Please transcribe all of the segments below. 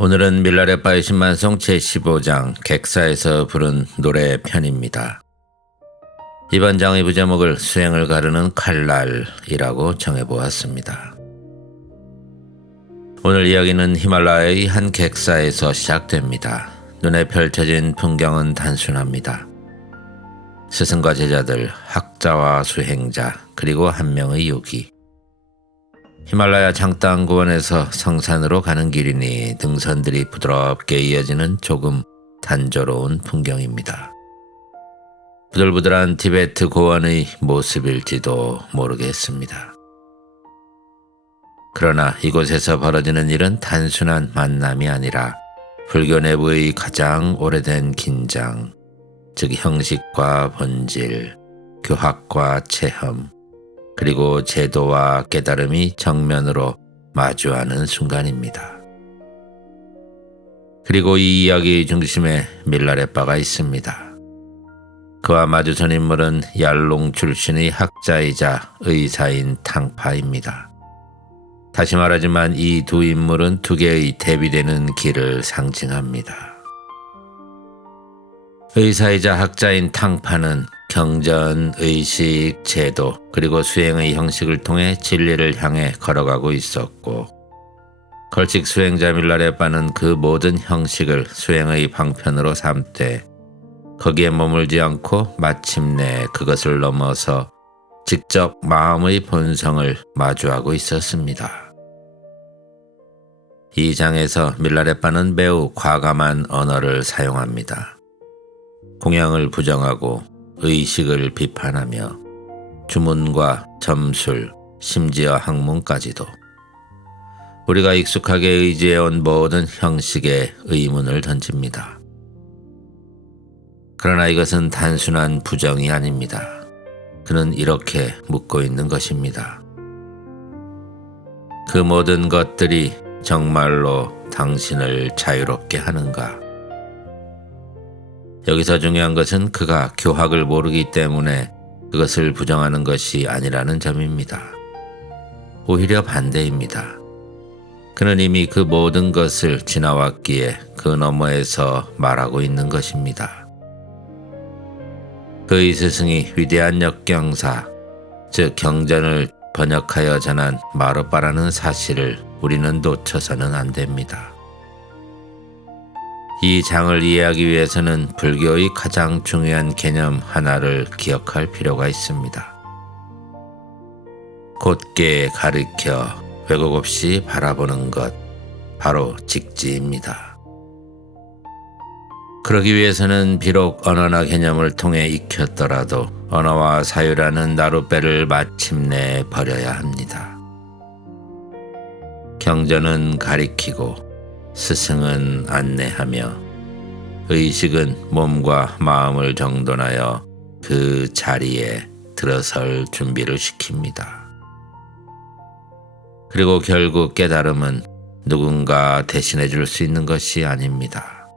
오늘은 밀라레빠의 신만송 제15장 객사에서 부른 노래 편입니다. 이번 장의 부제목을 수행을 가르는 칼날이라고 정해보았습니다. 오늘 이야기는 히말라야의 한 객사에서 시작됩니다. 눈에 펼쳐진 풍경은 단순합니다. 스승과 제자들, 학자와 수행자, 그리고 한 명의 요기. 히말라야 장땅구원에서 성산으로 가는 길이니 등선들이 부드럽게 이어지는 조금 단조로운 풍경입니다. 부들부들한 티베트 고원의 모습일지도 모르겠습니다. 그러나 이곳에서 벌어지는 일은 단순한 만남이 아니라 불교 내부의 가장 오래된 긴장, 즉 형식과 본질, 교학과 체험, 그리고 제도와 깨달음이 정면으로 마주하는 순간입니다. 그리고 이 이야기의 중심에 밀라레빠가 있습니다. 그와 마주선 인물은 얄롱 출신의 학자이자 의사인 탕파입니다. 다시 말하지만 이 두 인물은 두 개의 대비되는 길을 상징합니다. 의사이자 학자인 탕파는 경전, 의식, 제도, 그리고 수행의 형식을 통해 진리를 향해 걸어가고 있었고, 걸식 수행자 밀라레빠는 그 모든 형식을 수행의 방편으로 삼되 거기에 머물지 않고 마침내 그것을 넘어서 직접 마음의 본성을 마주하고 있었습니다. 이 장에서 밀라레빠는 매우 과감한 언어를 사용합니다. 공양을 부정하고 의식을 비판하며 주문과 점술, 심지어 학문까지도 우리가 익숙하게 의지해온 모든 형식에 의문을 던집니다. 그러나 이것은 단순한 부정이 아닙니다. 그는 이렇게 묻고 있는 것입니다. 그 모든 것들이 정말로 당신을 자유롭게 하는가? 여기서 중요한 것은 그가 교학을 모르기 때문에 그것을 부정하는 것이 아니라는 점입니다. 오히려 반대입니다. 그는 이미 그 모든 것을 지나왔기에 그 너머에서 말하고 있는 것입니다. 그의 스승이 위대한 역경사, 즉 경전을 번역하여 전한 마르빠라는 사실을 우리는 놓쳐서는 안 됩니다. 이 장을 이해하기 위해서는 불교의 가장 중요한 개념 하나를 기억할 필요가 있습니다. 곧게 가르쳐 왜곡 없이 바라보는 것, 바로 직지입니다. 그러기 위해서는 비록 언어나 개념을 통해 익혔더라도 언어와 사유라는 나룻배를 마침내 버려야 합니다. 경전은 가리키고 스승은 안내하며 의식은 몸과 마음을 정돈하여 그 자리에 들어설 준비를 시킵니다. 그리고 결국 깨달음은 누군가 대신해 줄 수 있는 것이 아닙니다.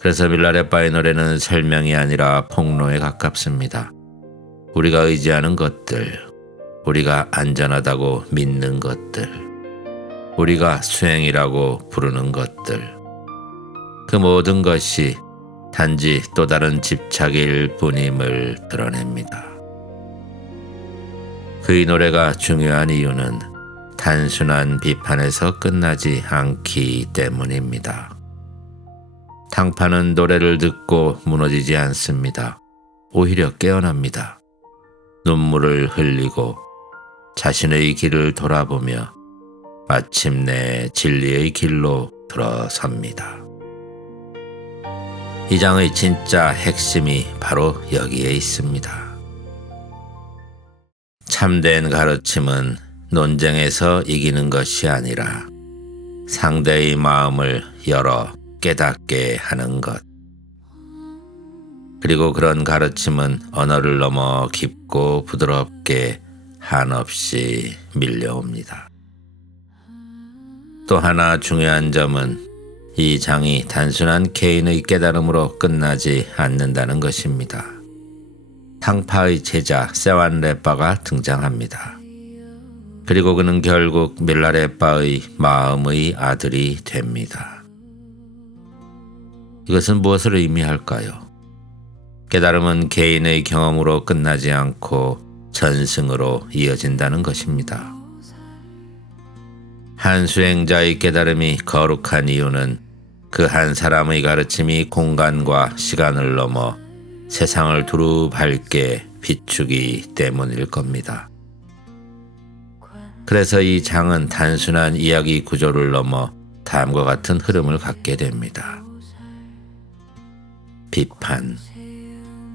그래서 밀라레빠의 노래는 설명이 아니라 폭로에 가깝습니다. 우리가 의지하는 것들, 우리가 안전하다고 믿는 것들, 우리가 수행이라고 부르는 것들, 그 모든 것이 단지 또 다른 집착일 뿐임을 드러냅니다. 그의 노래가 중요한 이유는 단순한 비판에서 끝나지 않기 때문입니다. 탕파는 노래를 듣고 무너지지 않습니다. 오히려 깨어납니다. 눈물을 흘리고 자신의 길을 돌아보며 마침내 진리의 길로 들어섭니다. 이 장의 진짜 핵심이 바로 여기에 있습니다. 참된 가르침은 논쟁에서 이기는 것이 아니라 상대의 마음을 열어 깨닫게 하는 것. 그리고 그런 가르침은 언어를 넘어 깊고 부드럽게 한없이 밀려옵니다. 또 하나 중요한 점은 이 장이 단순한 개인의 깨달음으로 끝나지 않는다는 것입니다. 탕파의 제자 세완레빠가 등장합니다. 그리고 그는 결국 밀라레빠의 마음의 아들이 됩니다. 이것은 무엇을 의미할까요? 깨달음은 개인의 경험으로 끝나지 않고 전승으로 이어진다는 것입니다. 한 수행자의 깨달음이 거룩한 이유는 그 한 사람의 가르침이 공간과 시간을 넘어 세상을 두루 밝게 비추기 때문일 겁니다. 그래서 이 장은 단순한 이야기 구조를 넘어 다음과 같은 흐름을 갖게 됩니다. 비판,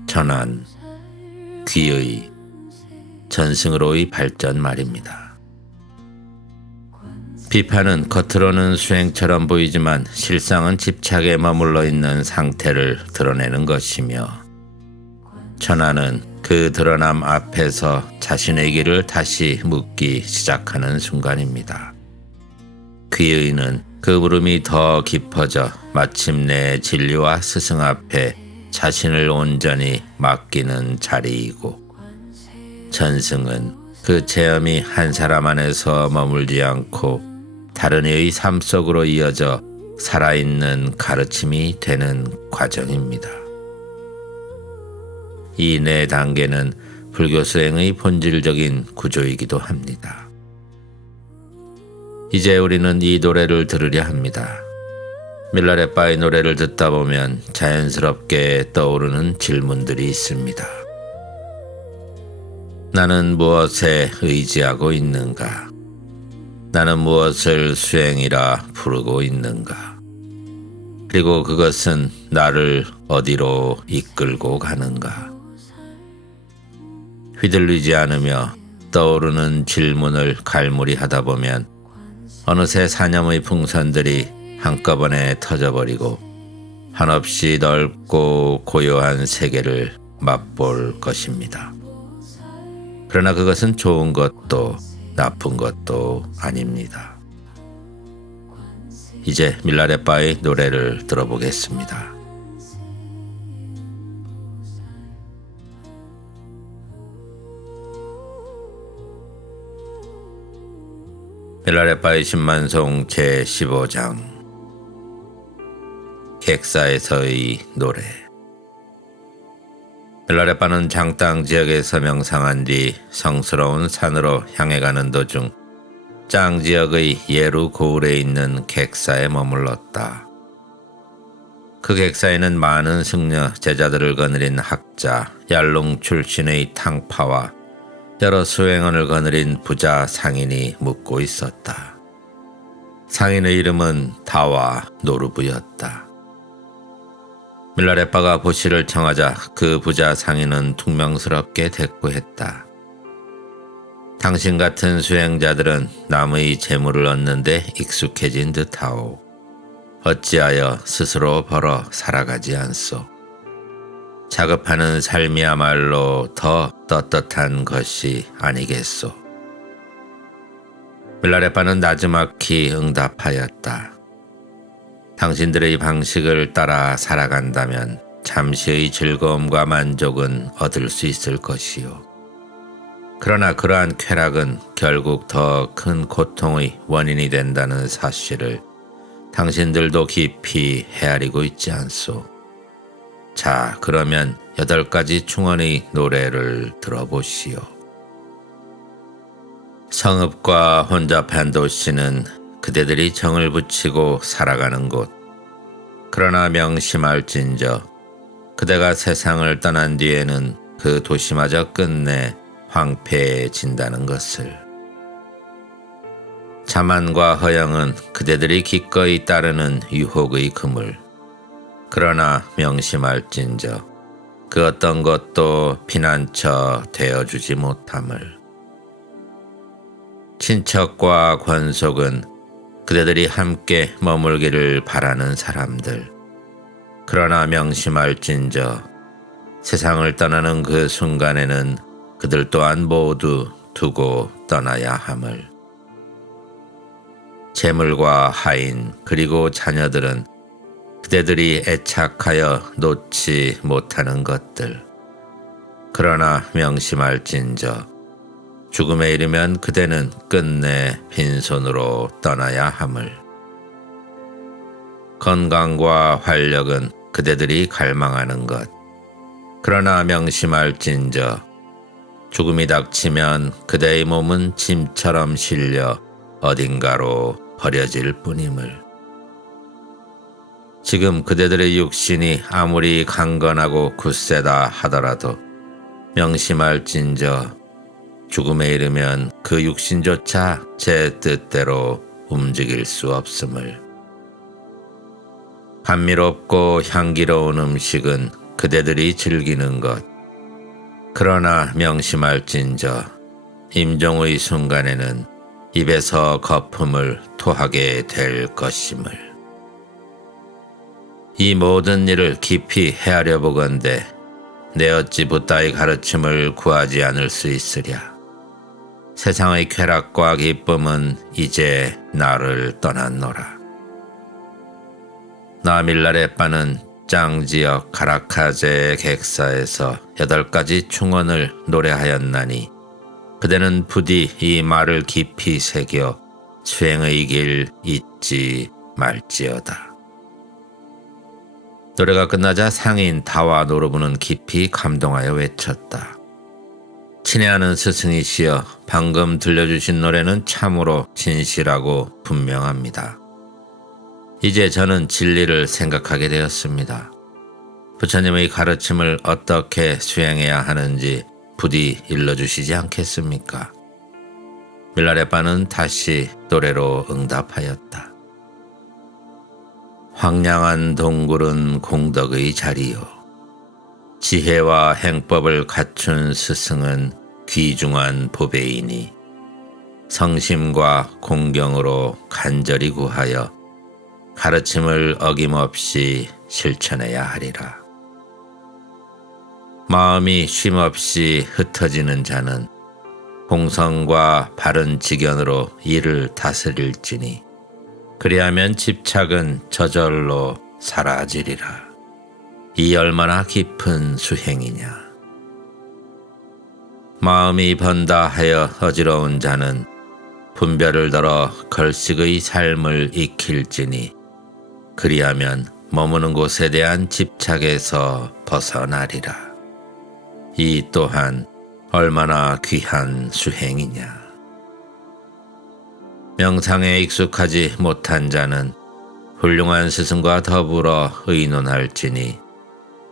전환, 귀의, 전승으로의 발전 말입니다. 비판은 겉으로는 수행처럼 보이지만 실상은 집착에 머물러 있는 상태를 드러내는 것이며, 전환은 그 드러남 앞에서 자신의 길을 다시 묻기 시작하는 순간입니다. 귀의는 그 물음이 더 깊어져 마침내 진리와 스승 앞에 자신을 온전히 맡기는 자리이고, 전승은 그 체험이 한 사람 안에서 머물지 않고 다른 이의 삶 속으로 이어져 살아있는 가르침이 되는 과정입니다. 이 네 단계는 불교 수행의 본질적인 구조이기도 합니다. 이제 우리는 이 노래를 들으려 합니다. 밀라레빠의 노래를 듣다 보면 자연스럽게 떠오르는 질문들이 있습니다. 나는 무엇에 의지하고 있는가? 나는 무엇을 수행이라 부르고 있는가? 그리고 그것은 나를 어디로 이끌고 가는가? 휘둘리지 않으며 떠오르는 질문을 갈무리하다 보면 어느새 사념의 풍선들이 한꺼번에 터져버리고 한없이 넓고 고요한 세계를 맛볼 것입니다. 그러나 그것은 좋은 것도 나쁜 것도 아닙니다. 이제 밀라레빠의 노래를 들어보겠습니다. 밀라레빠의 신만송 제15장 객사에서의 노래. 밀라레빠는 장땅 지역에서 명상한 뒤 성스러운 산으로 향해 가는 도중 짱 지역의 예루 고을에 있는 객사에 머물렀다. 그 객사에는 많은 승려 제자들을 거느린 학자 얄롱 출신의 탕파와 여러 수행원을 거느린 부자 상인이 묵고 있었다. 상인의 이름은 다와 노르부였다. 밀라레빠가 보시를 청하자 그 부자 상인은 퉁명스럽게 대꾸했다. 당신 같은 수행자들은 남의 재물을 얻는데 익숙해진 듯하오. 어찌하여 스스로 벌어 살아가지 않소. 자급하는 삶이야말로 더 떳떳한 것이 아니겠소. 밀라레빠는 나지막히 응답하였다. 당신들의 방식을 따라 살아간다면 잠시의 즐거움과 만족은 얻을 수 있을 것이요. 그러나 그러한 쾌락은 결국 더 큰 고통의 원인이 된다는 사실을 당신들도 깊이 헤아리고 있지 않소. 자, 그러면 8가지 충언의 노래를 들어보시오. 성읍과 혼잡한 도시는 그대들이 정을 붙이고 살아가는 곳. 그러나 명심할진저 그대가 세상을 떠난 뒤에는 그 도시마저 끝내 황폐해진다는 것을. 자만과 허영은 그대들이 기꺼이 따르는 유혹의 그물. 그러나 명심할진저 그 어떤 것도 피난처 되어주지 못함을. 친척과 권속은 그대들이 함께 머물기를 바라는 사람들. 그러나 명심할진저 세상을 떠나는 그 순간에는 그들 또한 모두 두고 떠나야 함을. 재물과 하인 그리고 자녀들은 그대들이 애착하여 놓지 못하는 것들. 그러나 명심할진저 죽음에 이르면 그대는 끝내 빈손으로 떠나야 함을. 건강과 활력은 그대들이 갈망하는 것. 그러나 명심할진저 죽음이 닥치면 그대의 몸은 짐처럼 실려 어딘가로 버려질 뿐임을. 지금 그대들의 육신이 아무리 강건하고 굳세다 하더라도 명심할진저 죽음에 이르면 그 육신조차 제 뜻대로 움직일 수 없음을. 감미롭고 향기로운 음식은 그대들이 즐기는 것. 그러나 명심할진저 임종의 순간에는 입에서 거품을 토하게 될 것임을. 이 모든 일을 깊이 헤아려 보건대 내 어찌 붓다의 가르침을 구하지 않을 수 있으랴. 세상의 쾌락과 기쁨은 이제 나를 떠났노라. 나 밀라레빠는 짱지역 가라카제의 객사에서 8가지 충언을 노래하였나니 그대는 부디 이 말을 깊이 새겨 수행의 길 잊지 말지어다. 노래가 끝나자 상인 다와 노르부는 깊이 감동하여 외쳤다. 친애하는 스승이시여, 방금 들려주신 노래는 참으로 진실하고 분명합니다. 이제 저는 진리를 생각하게 되었습니다. 부처님의 가르침을 어떻게 수행해야 하는지 부디 일러주시지 않겠습니까? 밀라레빠는 다시 노래로 응답하였다. 황량한 동굴은 공덕의 자리요. 지혜와 행법을 갖춘 스승은 귀중한 보배이니 성심과 공경으로 간절히 구하여 가르침을 어김없이 실천해야 하리라. 마음이 쉼없이 흩어지는 자는 공성과 바른 지견으로 이를 다스릴지니 그리하면 집착은 저절로 사라지리라. 이 얼마나 깊은 수행이냐. 마음이 번다 하여 어지러운 자는 분별을 덜어 걸식의 삶을 익힐지니 그리하면 머무는 곳에 대한 집착에서 벗어나리라. 이 또한 얼마나 귀한 수행이냐. 명상에 익숙하지 못한 자는 훌륭한 스승과 더불어 의논할지니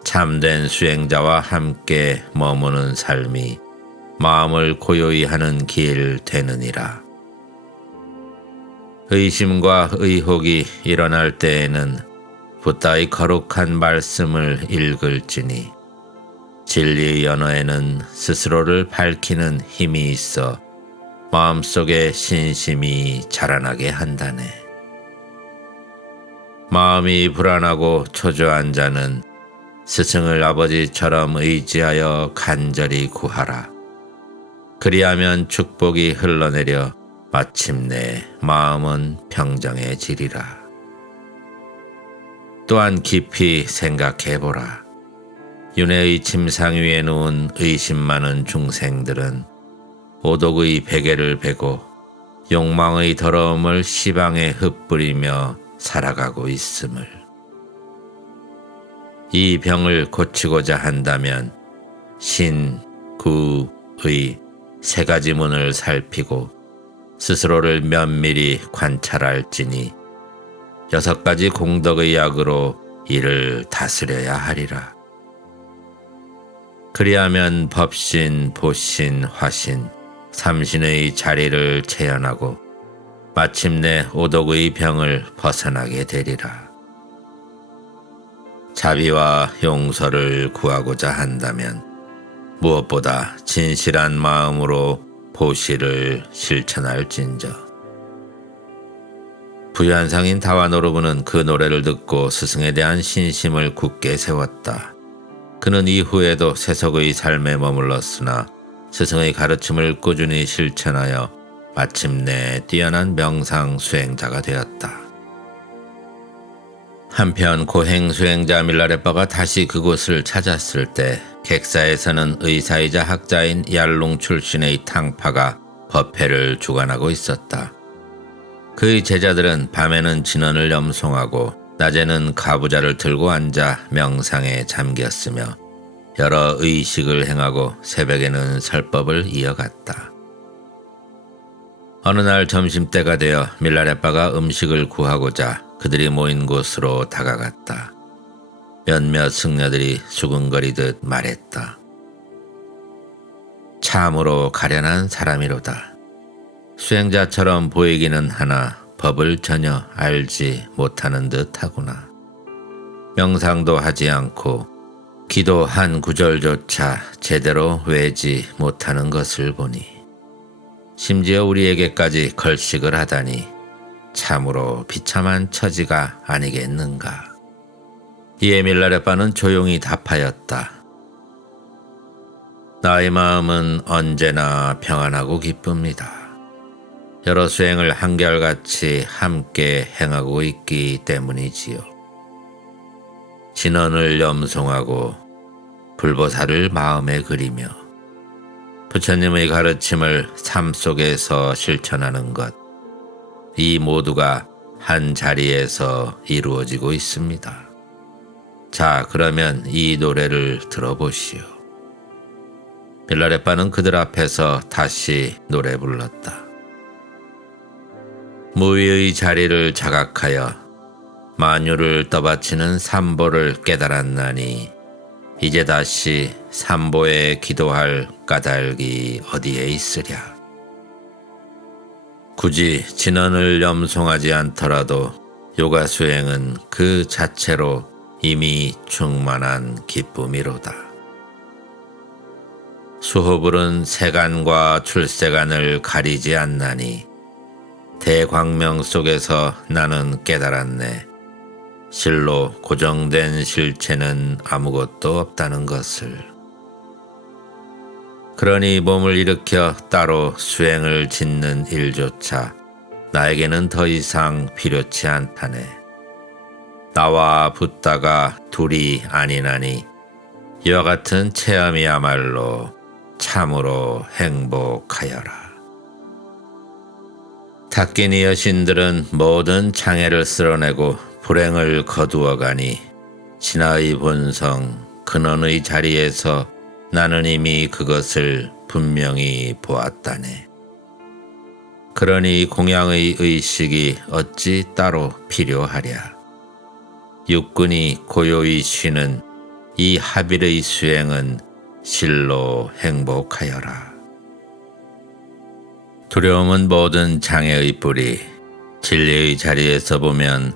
참된 수행자와 함께 머무는 삶이 마음을 고요히 하는 길 되느니라. 의심과 의혹이 일어날 때에는 붓다의 거룩한 말씀을 읽을지니 진리의 언어에는 스스로를 밝히는 힘이 있어 마음속에 신심이 자라나게 한다네. 마음이 불안하고 초조한 자는 스승을 아버지처럼 의지하여 간절히 구하라. 그리하면 축복이 흘러내려 마침내 마음은 평정해지리라. 또한 깊이 생각해보라. 윤회의 침상 위에 누운 의심 많은 중생들은 오독의 베개를 베고 욕망의 더러움을 시방에 흩뿌리며 살아가고 있음을. 이 병을 고치고자 한다면 신, 구, 의 3가지 문을 살피고 스스로를 면밀히 관찰할지니 6가지 공덕의 약으로 이를 다스려야 하리라. 그리하면 법신, 보신, 화신, 삼신의 자리를 체현하고 마침내 오독의 병을 벗어나게 되리라. 자비와 용서를 구하고자 한다면 무엇보다 진실한 마음으로 보시를 실천할진저. 부유한상인 다와노르부는 그 노래를 듣고 스승에 대한 신심을 굳게 세웠다. 그는 이후에도 세속의 삶에 머물렀으나 스승의 가르침을 꾸준히 실천하여 마침내 뛰어난 명상 수행자가 되었다. 한편 고행 수행자 밀라레빠가 다시 그곳을 찾았을 때 객사에서는 의사이자 학자인 얄롱 출신의 탕파가 법회를 주관하고 있었다. 그의 제자들은 밤에는 진언을 염송하고 낮에는 가부좌를 들고 앉아 명상에 잠겼으며 여러 의식을 행하고 새벽에는 설법을 이어갔다. 어느 날 점심때가 되어 밀라레빠가 음식을 구하고자 그들이 모인 곳으로 다가갔다. 몇몇 승려들이 수근거리듯 말했다. 참으로 가련한 사람이로다. 수행자처럼 보이기는 하나 법을 전혀 알지 못하는 듯 하구나. 명상도 하지 않고 기도 한 구절조차 제대로 외지 못하는 것을 보니 심지어 우리에게까지 걸식을 하다니 참으로 비참한 처지가 아니겠는가. 이에 밀라레빠는 조용히 답하였다. 나의 마음은 언제나 평안하고 기쁩니다. 여러 수행을 한결같이 함께 행하고 있기 때문이지요. 진언을 염송하고 불보살을 마음에 그리며 부처님의 가르침을 삶 속에서 실천하는 것, 이 모두가 한 자리에서 이루어지고 있습니다. 자, 그러면 이 노래를 들어보시오. 밀라레빠는 그들 앞에서 다시 노래 불렀다. 무위의 자리를 자각하여 만유를 떠받치는 삼보를 깨달았나니 이제 다시 삼보에 기도할 까닭이 어디에 있으랴. 굳이 진언을 염송하지 않더라도 요가 수행은 그 자체로 이미 충만한 기쁨이로다. 수호불은 세간과 출세간을 가리지 않나니 대광명 속에서 나는 깨달았네. 실로 고정된 실체는 아무것도 없다는 것을. 그러니 몸을 일으켜 따로 수행을 짓는 일조차 나에게는 더 이상 필요치 않다네. 나와 붙다가 둘이 아니나니 이와 같은 체험이야말로 참으로 행복하여라. 탁기니 여신들은 모든 장애를 쓸어내고 불행을 거두어가니 신하의 본성, 근원의 자리에서 나는 이미 그것을 분명히 보았다네. 그러니 공양의 의식이 어찌 따로 필요하랴. 육군이 고요히 쉬는 이 합일의 수행은 실로 행복하여라. 두려움은 모든 장애의 뿌리, 진리의 자리에서 보면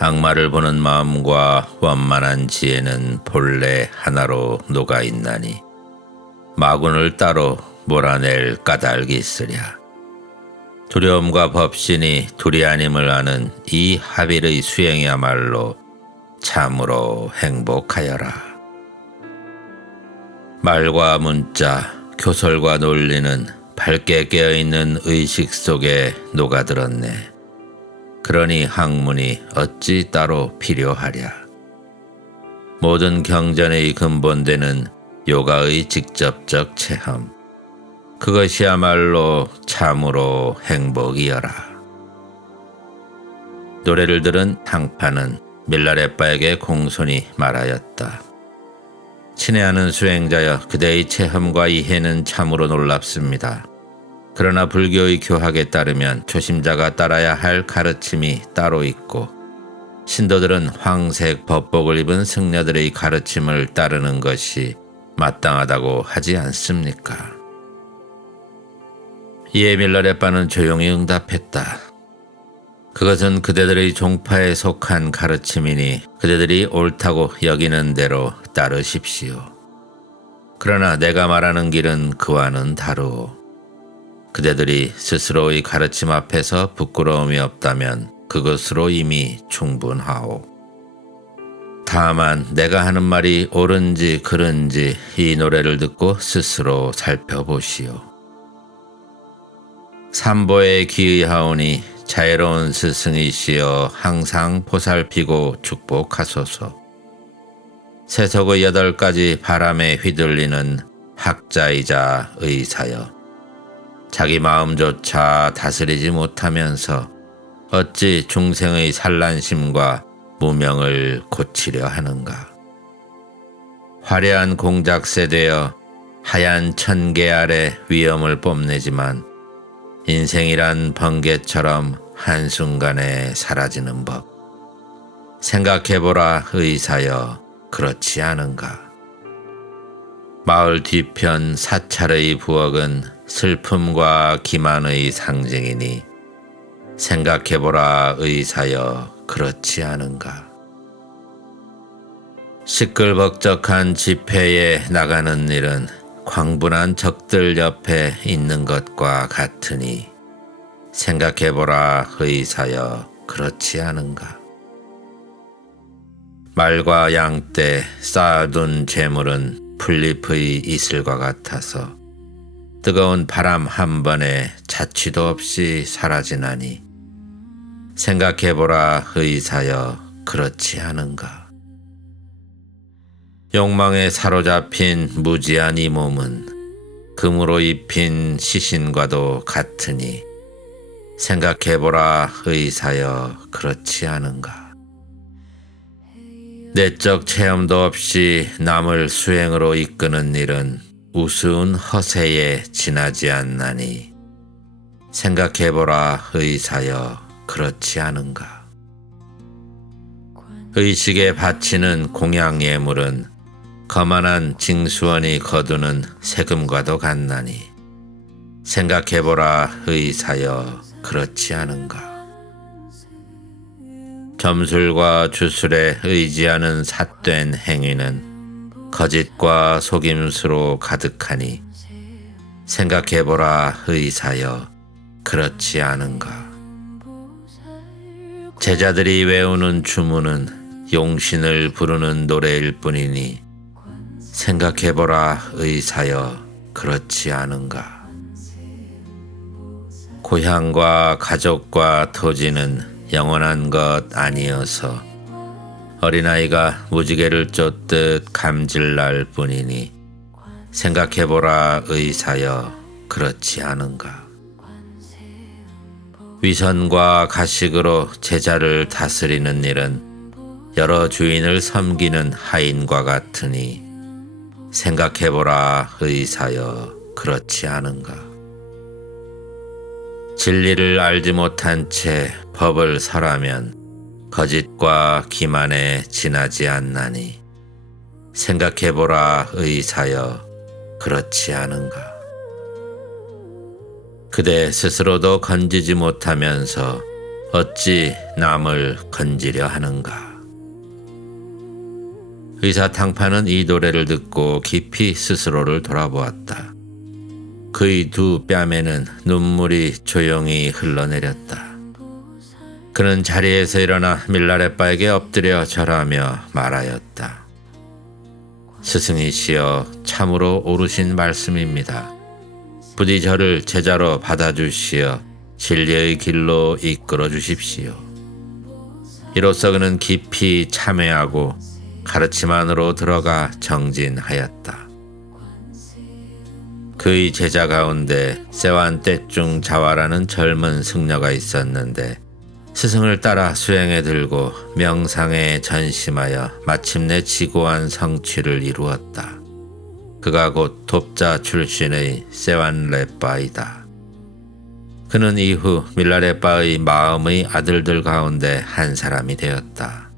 악마를 보는 마음과 원만한 지혜는 본래 하나로 녹아있나니 마군을 따로 몰아낼 까닭이 있으랴. 두려움과 법신이 둘이 아님을 아는 이 합일의 수행이야말로 참으로 행복하여라. 말과 문자, 교설과 논리는 밝게 깨어있는 의식 속에 녹아들었네. 그러니 학문이 어찌 따로 필요하랴. 모든 경전의 근본되는 요가의 직접적 체험, 그것이야말로 참으로 행복이여라. 노래를 들은 탕파는 밀라레빠에게 공손히 말하였다. 친애하는 수행자여, 그대의 체험과 이해는 참으로 놀랍습니다. 그러나 불교의 교학에 따르면 초심자가 따라야 할 가르침이 따로 있고 신도들은 황색 법복을 입은 승려들의 가르침을 따르는 것이 마땅하다고 하지 않습니까? 이에 밀라레빠는 조용히 응답했다. 그것은 그대들의 종파에 속한 가르침이니 그대들이 옳다고 여기는 대로 따르십시오. 그러나 내가 말하는 길은 그와는 다르오. 그대들이 스스로의 가르침 앞에서 부끄러움이 없다면 그것으로 이미 충분하오. 다만 내가 하는 말이 옳은지 그른지 이 노래를 듣고 스스로 살펴보시오. 삼보에 기의하오니 자애로운 스승이시여 항상 보살피고 축복하소서. 세속의 8가지 바람에 휘둘리는 학자이자 의사여, 자기 마음조차 다스리지 못하면서 어찌 중생의 산란심과 무명을 고치려 하는가. 화려한 공작새 되어 하얀 천개 아래 위엄을 뽐내지만 인생이란 번개처럼 한순간에 사라지는 법. 생각해보라 의사여, 그렇지 않은가. 마을 뒤편 사찰의 부엌은 슬픔과 기만의 상징이니 생각해보라 의사여, 그렇지 않은가. 시끌벅적한 집회에 나가는 일은 광분한 적들 옆에 있는 것과 같으니 생각해보라 의사여, 그렇지 않은가. 말과 양 때 쌓아둔 재물은 풀잎의 이슬과 같아서 뜨거운 바람 한 번에 자취도 없이 사라지나니 생각해보라 의사여, 그렇지 않은가. 욕망에 사로잡힌 무지한 이 몸은 금으로 입힌 시신과도 같으니 생각해보라 의사여, 그렇지 않은가. 내적 체험도 없이 남을 수행으로 이끄는 일은 우스운 허세에 지나지 않나니 생각해보라 의사여, 그렇지 않은가. 의식에 바치는 공양 예물은 거만한 징수원이 거두는 세금과도 같나니 생각해보라 의사여, 그렇지 않은가. 점술과 주술에 의지하는 삿된 행위는 거짓과 속임수로 가득하니 생각해보라 의사여, 그렇지 않은가. 제자들이 외우는 주문은 용신을 부르는 노래일 뿐이니 생각해보라 의사여, 그렇지 않은가. 고향과 가족과 토지는 영원한 것 아니어서 어린아이가 무지개를 쫓듯 감질날 뿐이니 생각해보라 의사여, 그렇지 않은가. 위선과 가식으로 제자를 다스리는 일은 여러 주인을 섬기는 하인과 같으니 생각해보라 의사여, 그렇지 않은가. 진리를 알지 못한 채 법을 설하면 거짓과 기만에 지나지 않나니 생각해보라 의사여, 그렇지 않은가. 그대 스스로도 건지지 못하면서 어찌 남을 건지려 하는가. 의사탕파는 이 노래를 듣고 깊이 스스로를 돌아보았다. 그의 두 뺨에는 눈물이 조용히 흘러내렸다. 그는 자리에서 일어나 밀라레빠에게 엎드려 절하며 말하였다. 스승이시여, 참으로 옳으신 말씀입니다. 부디 저를 제자로 받아주시어 진리의 길로 이끌어 주십시오. 이로써 그는 깊이 참회하고 가르침 안으로 들어가 정진하였다. 그의 제자 가운데 세완 떼중 자와라는 젊은 승려가 있었는데 스승을 따라 수행에 들고 명상에 전심하여 마침내 지고한 성취를 이루었다. 그가 곧 돕자 출신의 세완레빠이다. 그는 이후 밀라레빠의 마음의 아들들 가운데 한 사람이 되었다.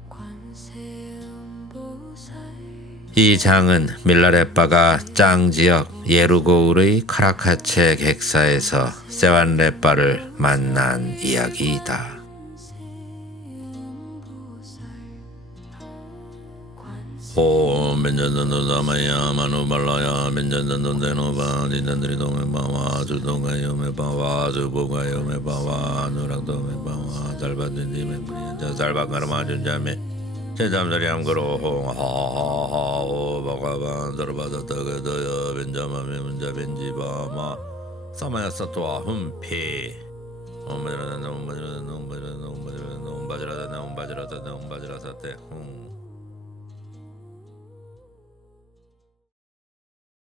이 장은 밀라레빠가 짱 지역 예루고울의 카라카체 객사에서 세완레빠를 만난 이야기이다. 오 맨전전도다마야 마누발라야 맨전전도데노바 니단드리동메바와 주동가요메바와 주보가요메바와 누락도메바와 잘바든디메브리자 잘바가르마준자메 제잠자리암그로 홍하하하오 바가반 들바다다가다야 벤자마메 문자벤지바마 사마야사토아 훔피 옴바지라다 옴바지라다 옴바지라다 옴바지라다 옴바지라다 옴바지라다 옴바지라다 홈